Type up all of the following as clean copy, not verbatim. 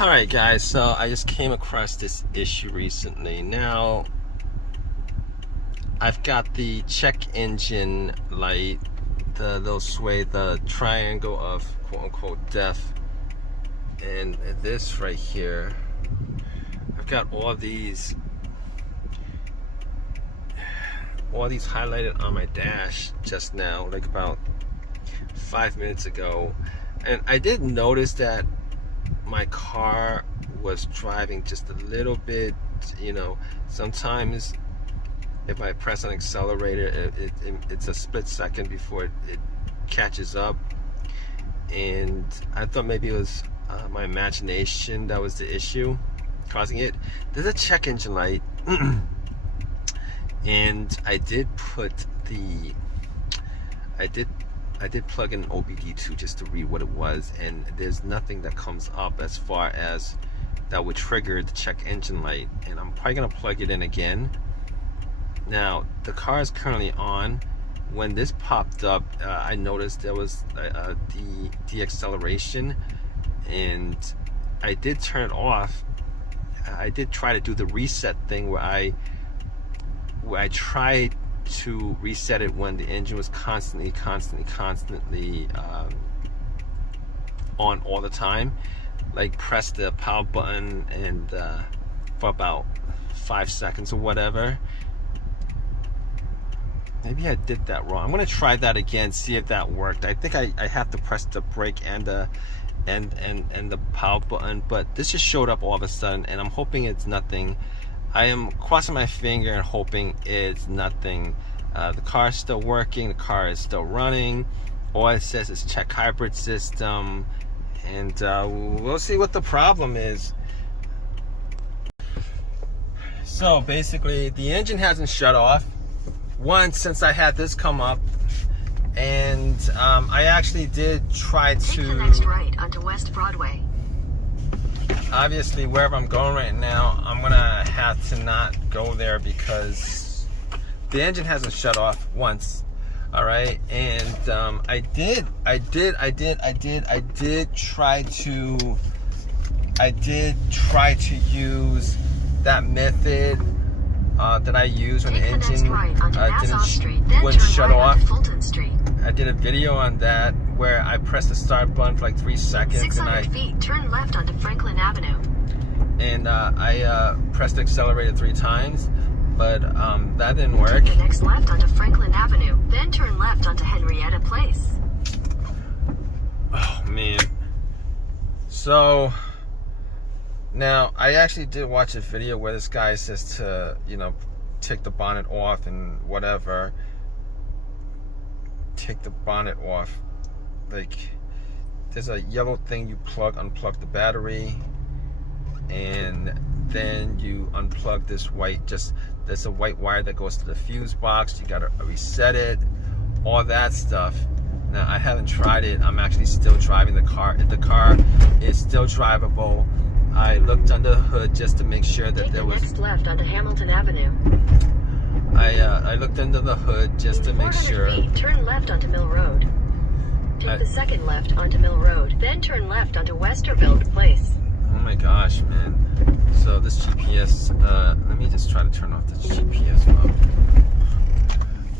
Alright guys, so I just came across this issue recently. Now, I've got the check engine light, the little sway, the triangle of quote-unquote death, and this right here. I've got all these highlighted on my dash just now, like about 5 minutes ago. And I did notice that my car was driving just a little bit, sometimes if I press an accelerator, it's a split second before it catches up. And I thought maybe it was my imagination that was the issue causing it. There's a check engine light, and I did plug in OBD2 just to read what it was, and there's nothing that comes up as far as that would trigger the check engine light. And I'm probably gonna plug it in again. Now the car is currently on. When this popped up, I noticed there was the deceleration, and I did turn it off. I did try to do the reset thing where I tried to reset it when the engine was constantly on all the time. Like press the power button and for about 5 seconds or whatever. Maybe I did that wrong. I'm gonna try that again, see if that worked. I think I have to press the brake and the power button, but this just showed up all of a sudden, and I'm hoping it's nothing. I am crossing my finger and hoping it's nothing. The car is still working, the car is still running. All it says is check hybrid system, and we'll see what the problem is. So basically, the engine hasn't shut off once since I had this come up, and I actually did try to take the next right onto West Broadway. Obviously, wherever I'm going right now, I'm gonna have to not go there because the engine hasn't shut off once. All right, and I did try to use that method that I use when the engine wouldn't shut off. I did a video on that where I pressed the start button for like 3 seconds, 600 feet, turn left onto Franklin Avenue. And I pressed the accelerator 3 times, but that didn't work. Take the next left onto Franklin Avenue, then turn left onto Henrietta Place. Oh man. So now I actually did watch a video where this guy says to, take the bonnet off and whatever. Take the bonnet off. Like, there's a yellow thing you unplug the battery, and then you unplug this white, there's a white wire that goes to the fuse box. You gotta reset it, all that stuff. Now I haven't tried it. I'm actually still driving the car. The car is still drivable. I looked under the hood just to make sure that there was. Next left onto Hamilton Avenue. I looked under the hood just to make sure. Feet, turn left onto Mill Road. Take the second left onto Mill Road, then turn left onto Westerville Place. Oh my gosh, man. So this GPS, let me just try to turn off the GPS mode.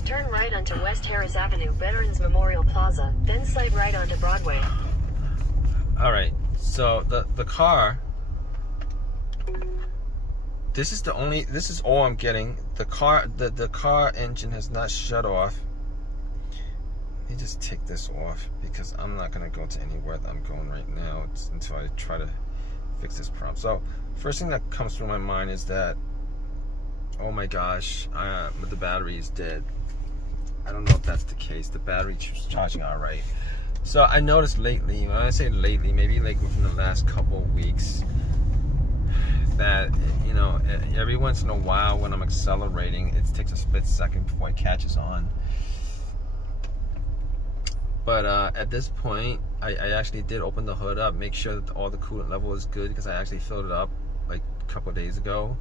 Turn right onto West Harris Avenue, Veterans Memorial Plaza, then slide right onto Broadway. All right, so the car, this is all I'm getting. The car engine has not shut off. Let me just take this off because I'm not gonna go to anywhere that I'm going right now until I try to fix this problem. So first thing that comes through my mind is that, oh my gosh, the battery is dead. I don't know if that's the case. The battery's charging all right. So I noticed lately, when I say lately, maybe like within the last couple of weeks, that every once in a while when I'm accelerating, it takes a split second before it catches on. But at this point, I actually did open the hood up, make sure that all the coolant level is good, because I actually filled it up like a couple of days ago,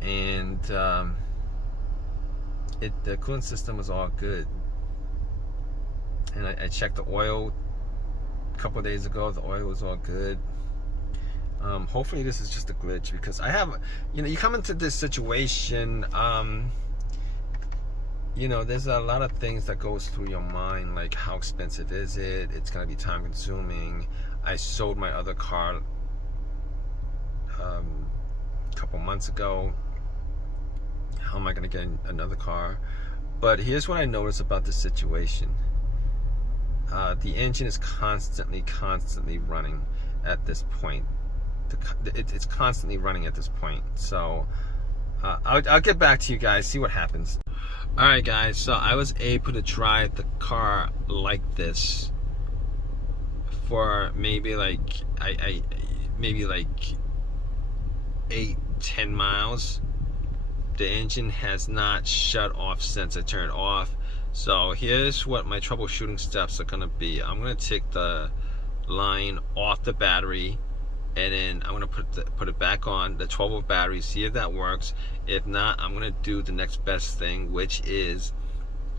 and the coolant system was all good. And I checked the oil a couple of days ago. The oil was all good. Hopefully this is just a glitch, because I have, you come into this situation, there's a lot of things that goes through your mind, like how expensive is it? It's gonna be time consuming. I sold my other car a couple months ago. How am I gonna get another car? But here's what I noticed about this situation. The engine is constantly running at this point. It's constantly running at this point. So I'll get back to you guys, see what happens. Alright guys, so I was able to drive the car like this for maybe like maybe like 8-10 miles. The engine has not shut off since I turned it off. So here's what my troubleshooting steps are gonna be. I'm gonna take the line off the battery, and then I'm gonna put it back on the 12-volt battery, see if that works. If not, I'm gonna do the next best thing, which is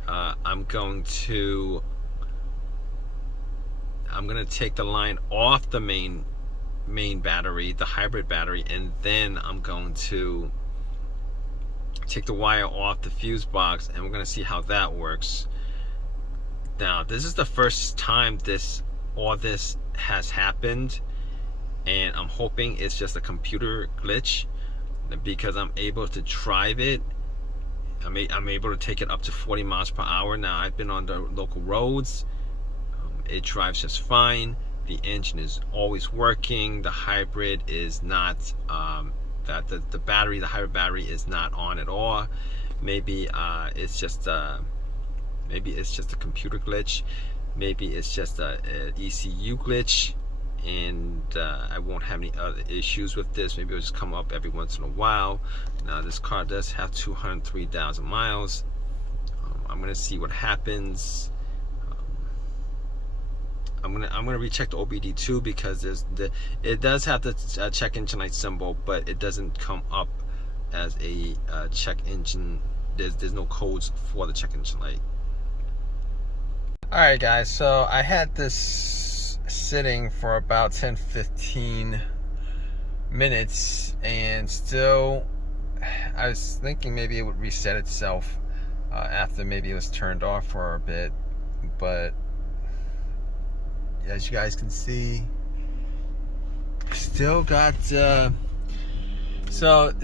I'm gonna take the line off the main battery, the hybrid battery, and then I'm going to take the wire off the fuse box, and we're gonna see how that works. Now, this is the first time all this has happened, and I'm hoping it's just a computer glitch, because I'm able to drive it. I'm able to take it up to 40 miles per hour. Now, I've been on the local roads. It drives just fine. The engine is always working. The hybrid is not, the hybrid battery is not on at all. Maybe it's just a computer glitch. Maybe it's just a ECU glitch, and I won't have any other issues with this. Maybe it'll just come up every once in a while. Now, this car does have 203,000 miles. I'm gonna see what happens. I'm gonna recheck the OBD2, because it does have the check engine light symbol, but it doesn't come up as a check engine. There's no codes for the check engine light. Alright guys, so I had this sitting for about 10-15 minutes, and still I was thinking maybe it would reset itself after maybe it was turned off for a bit, but as you guys can see, still got so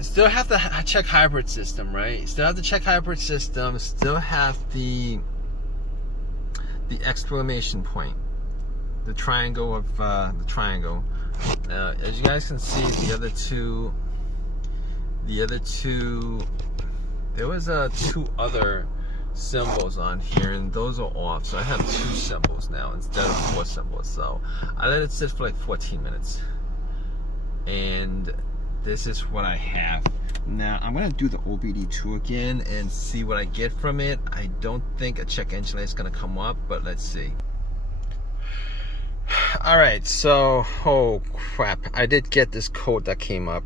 still have the check hybrid system, right? Still have the check hybrid system, still have the exclamation point, the triangle of the triangle. Now, as you guys can see, the other two, there was two other symbols on here, and those are off, so I have 2 symbols now instead of 4 symbols. So I let it sit for like 14 minutes, and this is what I have. Now I'm gonna do the OBD2 again and see what I get from it. I don't think a check engine light is gonna come up, but let's see. Alright, so oh crap, I did get this code that came up.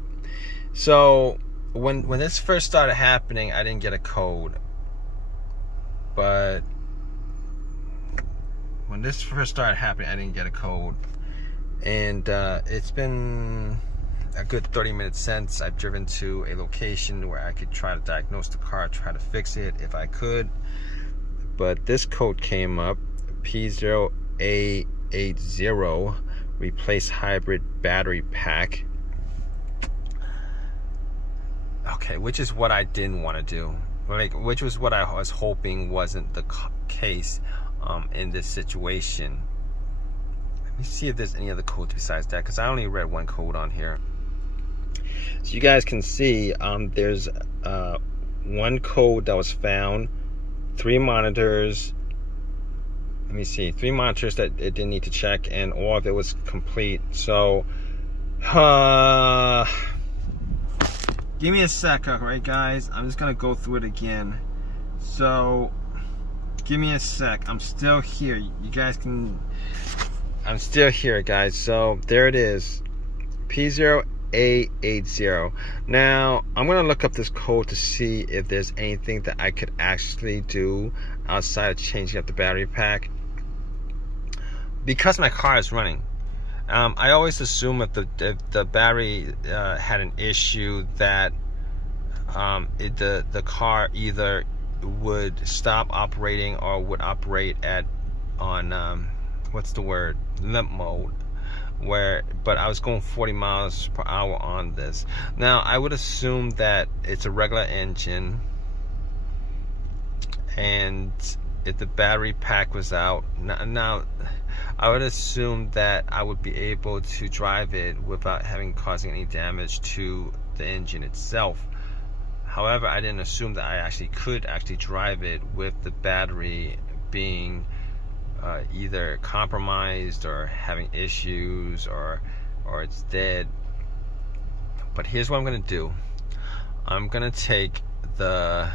So when this first started happening, I didn't get a code. But when this first started happening, I didn't get a code. And it's been a good 30 minutes since I've driven to a location where I could try to diagnose the car, try to fix it if I could. But this code came up, P0A80, replace hybrid battery pack. Okay, which is what I didn't want to do. Which was what I was hoping wasn't the case in this situation. Let me see if there's any other codes besides that, because I only read one code on here. So you guys can see there's one code that was found, 3 monitors. Let me see, 3 monitors that it didn't need to check, and all of it was complete. So give me a sec, alright guys? I'm just gonna go through it again. So give me a sec. I'm still here. You guys can. I'm still here, guys. So there it is, P0A80. Now I'm gonna look up this code to see if there's anything that I could actually do outside of changing up the battery pack, because my car is running. I always assume if the battery had an issue that the car either would stop operating or would operate on what's the word, limp mode, but I was going 40 miles per hour on this. Now I would assume that it's a regular engine, and if the battery pack was out, now I would assume that I would be able to drive it without causing any damage to the engine itself. However, I didn't assume that I could drive it with the battery being either compromised or having issues or it's dead. But here's what I'm gonna do. I'm gonna take the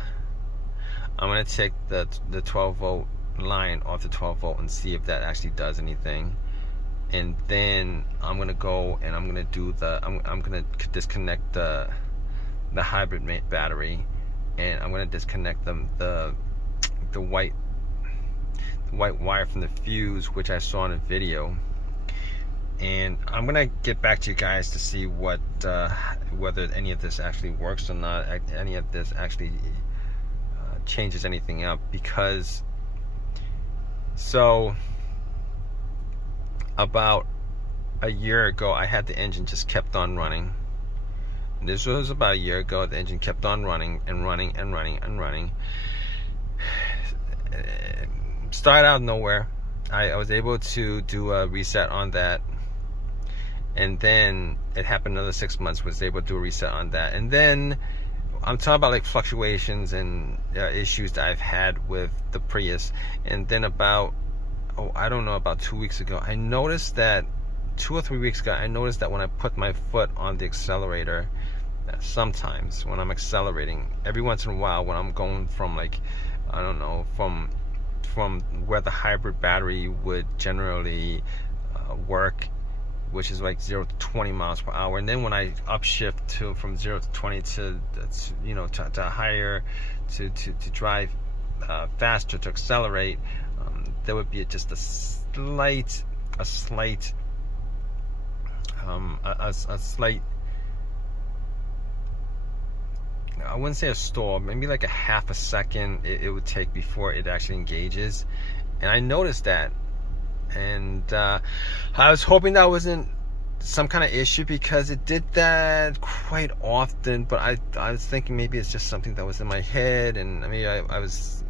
12 volt line off the 12 volt and see if that actually does anything. And then I'm gonna go and I'm gonna disconnect the hybrid battery, and I'm gonna disconnect the white wire from the fuse, which I saw in a video. And I'm gonna get back to you guys to see what whether any of this actually works or not, any of this actually changes anything up. Because so about a year ago, I had the engine just kept on running. This was about a year ago. The engine kept on running and running and running and running. Started out of nowhere. I was able to do a reset on that, and then it happened another 6 months. Was able to do a reset on that, and then I'm talking about like fluctuations and issues that I've had with the Prius. And then about about 2 weeks ago, I noticed that 2 or 3 weeks ago, I noticed that when I put my foot on the accelerator, sometimes when I'm accelerating, every once in a while, when I'm going from like, I don't know, from where the hybrid battery would generally work, which is like 0 to 20 miles per hour, and then when I upshift from 0 to 20 to higher, to drive faster, to accelerate, there would be just a slight, I wouldn't say a stall, maybe like a half a second it would take before it actually engages. And I noticed that, and I was hoping that wasn't some kind of issue, because it did that quite often. But I was thinking maybe it's just something that was in my head, and I mean I was,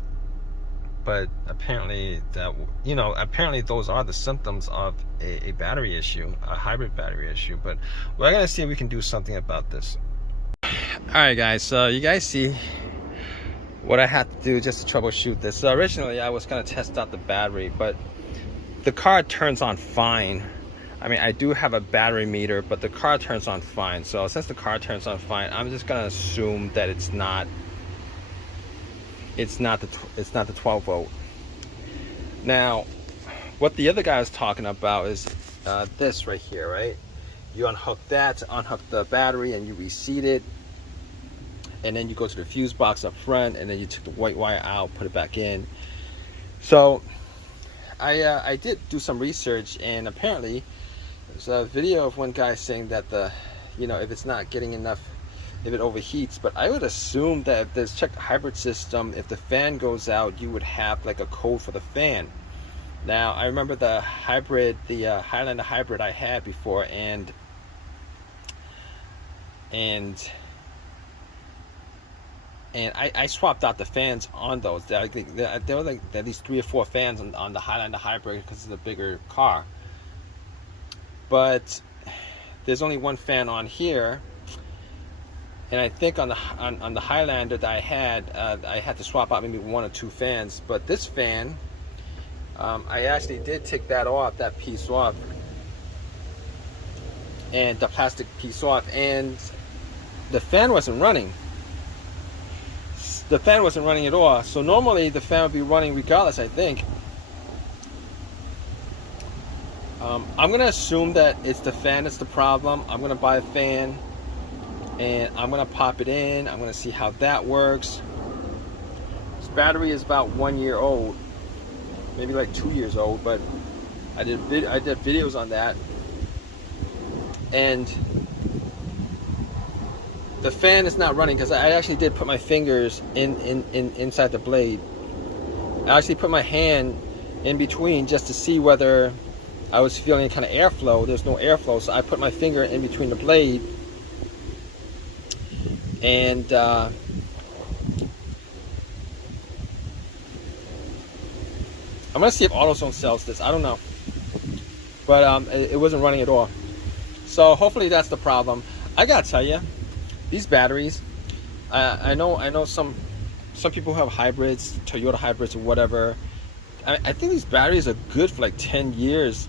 but apparently apparently those are the symptoms of a battery issue, a hybrid battery issue. But we're gonna see if we can do something about this. Alright guys, so you guys see what I had to do just to troubleshoot this. So originally I was going to test out the battery, but the car turns on fine. I mean, I do have a battery meter, but the car turns on fine. So since the car turns on fine, I'm just going to assume that it's not the 12 volt. Now, what the other guy was talking about is this right here, right? You unhook that to unhook the battery, and you reseat it, and then you go to the fuse box up front, and then you took the white wire out, put it back in. So I did do some research, and apparently there's a video of one guy saying that if it's not getting enough, if it overheats. But I would assume that if there's check hybrid system, if the fan goes out, you would have like a code for the fan. Now I remember the Highlander hybrid I had before, and I swapped out the fans on those. There were like at least 3 or 4 fans on the Highlander hybrid, because it's a bigger car. But there's only 1 fan on here, and I think on the Highlander that I had to swap out maybe 1 or 2 fans. But this fan, I actually did take that piece off, and the plastic piece off, and the fan wasn't running. The fan wasn't running at all. So normally the fan would be running regardless, I think. I'm going to assume that it's the fan that's the problem. I'm going to buy a fan, and I'm going to pop it in. I'm going to see how that works. This battery is about 1 year old, maybe like 2 years old, but I did videos on that. and the fan is not running because I actually did put my fingers inside the blade. I actually put my hand in between just to see whether I was feeling any kind of airflow. There's no airflow, so I put my finger in between the blade, and I'm gonna see if AutoZone sells this. I don't know, but it wasn't running at all. So hopefully that's the problem. I gotta tell you, these batteries, I know some people have hybrids, Toyota hybrids or whatever. I think these batteries are good for like 10 years.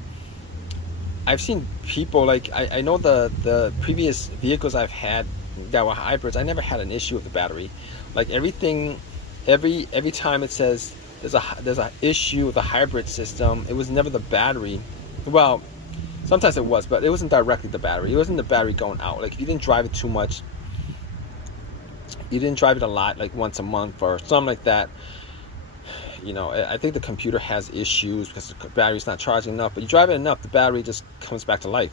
I've seen people, like, I know the previous vehicles I've had that were hybrids, I never had an issue with the battery. Like everything, every time it says there's a issue with the hybrid system, it was never the battery. Well, sometimes it was, but it wasn't directly the battery. It wasn't the battery going out. Like, if you didn't drive it too much, you didn't drive it a lot, like once a month or something like that, you know, I think the computer has issues because the battery's not charging enough. But you drive it enough, the battery just comes back to life.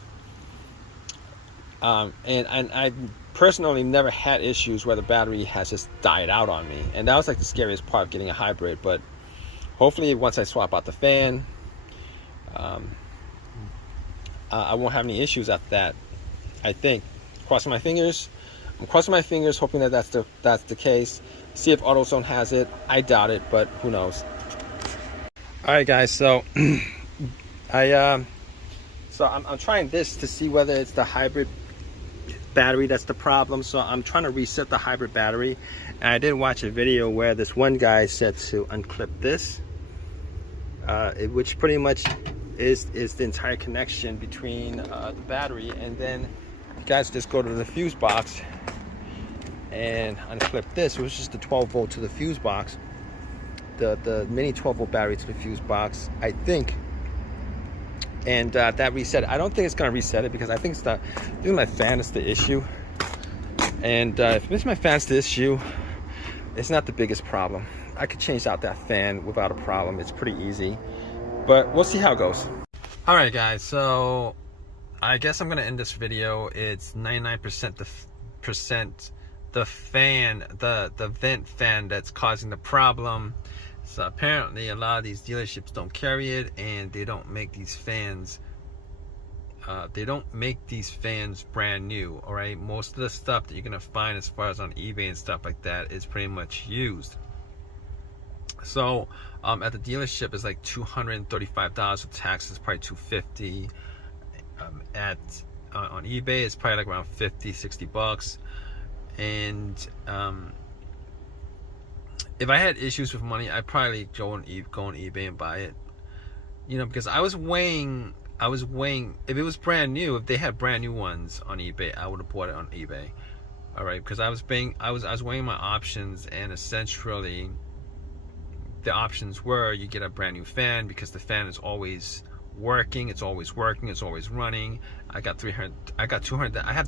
And I personally never had issues where the battery has just died out on me, and that was like the scariest part of getting a hybrid. But hopefully, once I swap out the fan, I won't have any issues after that. I think. Crossing my fingers. I'm crossing my fingers, hoping that that's the case. See if AutoZone has it. I doubt it, but who knows. All right, guys. So I'm trying this to see whether it's the hybrid battery that's the problem. So I'm trying to reset the hybrid battery. And I did watch a video where this one guy said to unclip this, which pretty much is the entire connection between the battery, and then you guys just go to the fuse box and unclip this. It was just the 12 volt to the fuse box, the mini 12 volt battery to the fuse box, I think. And that reset it. I don't think it's gonna reset it because I think this is my fan is the issue. And if this is my fan's the issue, it's not the biggest problem. I could change out that fan without a problem. It's pretty easy, but we'll see how it goes. All right, guys. So I guess I'm gonna end this video. It's 99% the fan, the vent fan that's causing the problem. So apparently a lot of these dealerships don't carry it, and they don't make these fans brand new. All right, most of the stuff that you're gonna find as far as on eBay and stuff like that is pretty much used. So at the dealership it's like $235 with taxes, probably $250. On eBay it's probably like around $50-$60. And if I had issues with money, I'd probably go on eBay and buy it. You know, because I was weighing if it was brand new, if they had brand new ones on eBay, I would have bought it on eBay. All right, because I was weighing my options, and essentially the options were you get a brand new fan because the fan is always working, it's always running. I have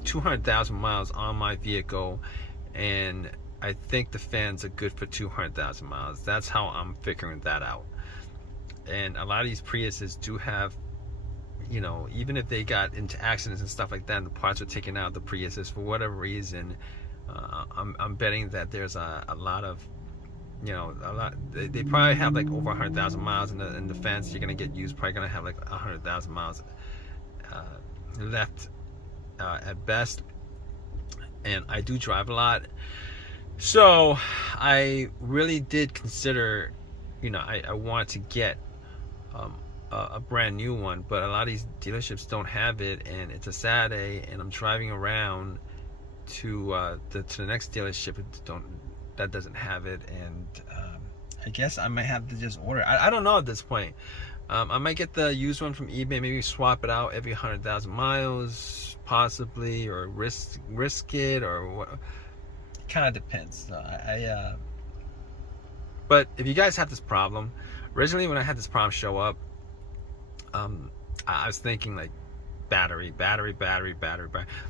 200,000 miles on my vehicle, and I think the fans are good for 200,000 miles. That's how I'm figuring that out. And a lot of these Priuses do have, you know, even if they got into accidents and stuff like that, and the parts were taken out of the Priuses for whatever reason, I'm betting that there's a lot of, you know, they probably have like over 100,000 miles, and the fans you're gonna get used probably gonna have like 100,000 miles left at best. And I do drive a lot, so I really did consider, you know, I wanted to get a brand new one, but a lot of these dealerships don't have it, and it's a Saturday, and I'm driving around to the next dealership that doesn't have it, and I guess I might have to just order. I don't know at this point. I might get the used one from eBay, maybe swap it out every 100,000 miles, possibly, or risk it, or what. It kind of depends. But if you guys have this problem, originally when I had this problem show up, I was thinking like battery. But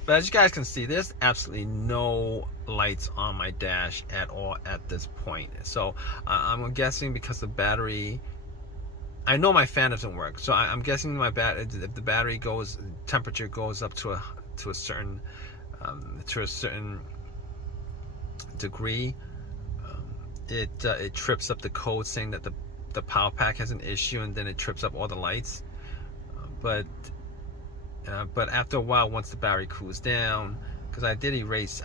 as you guys can see, there's absolutely no lights on my dash at all at this point. So I'm guessing because the battery, I know my fan doesn't work, so I'm guessing if the battery temperature goes up to to a certain degree, it trips up the code saying that the power pack has an issue, and then it trips up all the lights. But after a while, once the battery cools down, because I did erase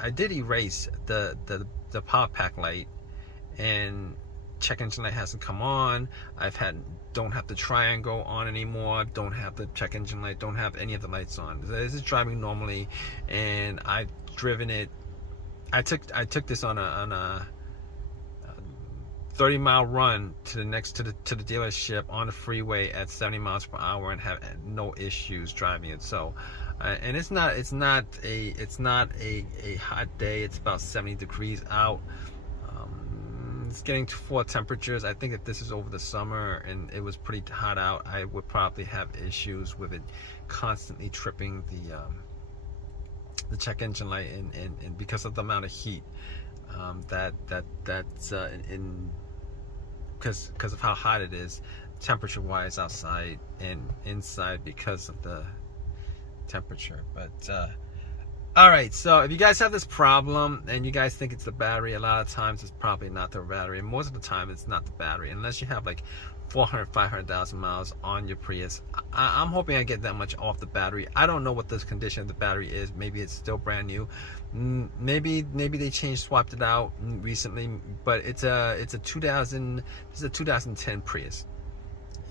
the power pack light, and check engine light hasn't come on. Don't have the triangle on anymore, don't have the check engine light, don't have any of the lights on. This is driving normally, and I've driven it. I took this on a 30-mile run to the dealership on the freeway at 70 miles per hour and have no issues driving it. So and it's not a hot day. It's about 70 degrees out. It's getting to 4 temperatures. I think if this is over the summer and it was pretty hot out, I would probably have issues with it constantly tripping the check engine light, and because of the amount of heat that's in because of how hot it is temperature wise outside and inside because of the temperature. But all right, so if you guys have this problem and you guys think it's the battery, a lot of times it's probably not the battery, and most of the time it's not the battery, unless you have like 500,000 miles on your Prius. I'm hoping I get that much off the battery. I don't know what the condition of the battery is. Maybe it's still brand new. Maybe they swapped it out recently, but it's a 2010 Prius.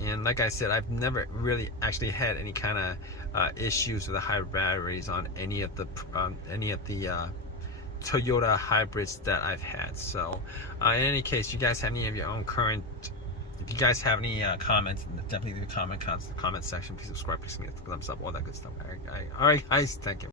And like I said, I've never really actually had any kind of issues with the hybrid batteries on any of the Toyota hybrids that I've had. So in any case, you guys have any of your own current, if you guys have any comments, definitely leave a comment section. Please subscribe, please give me a thumbs up, all that good stuff. All right guys, thank you.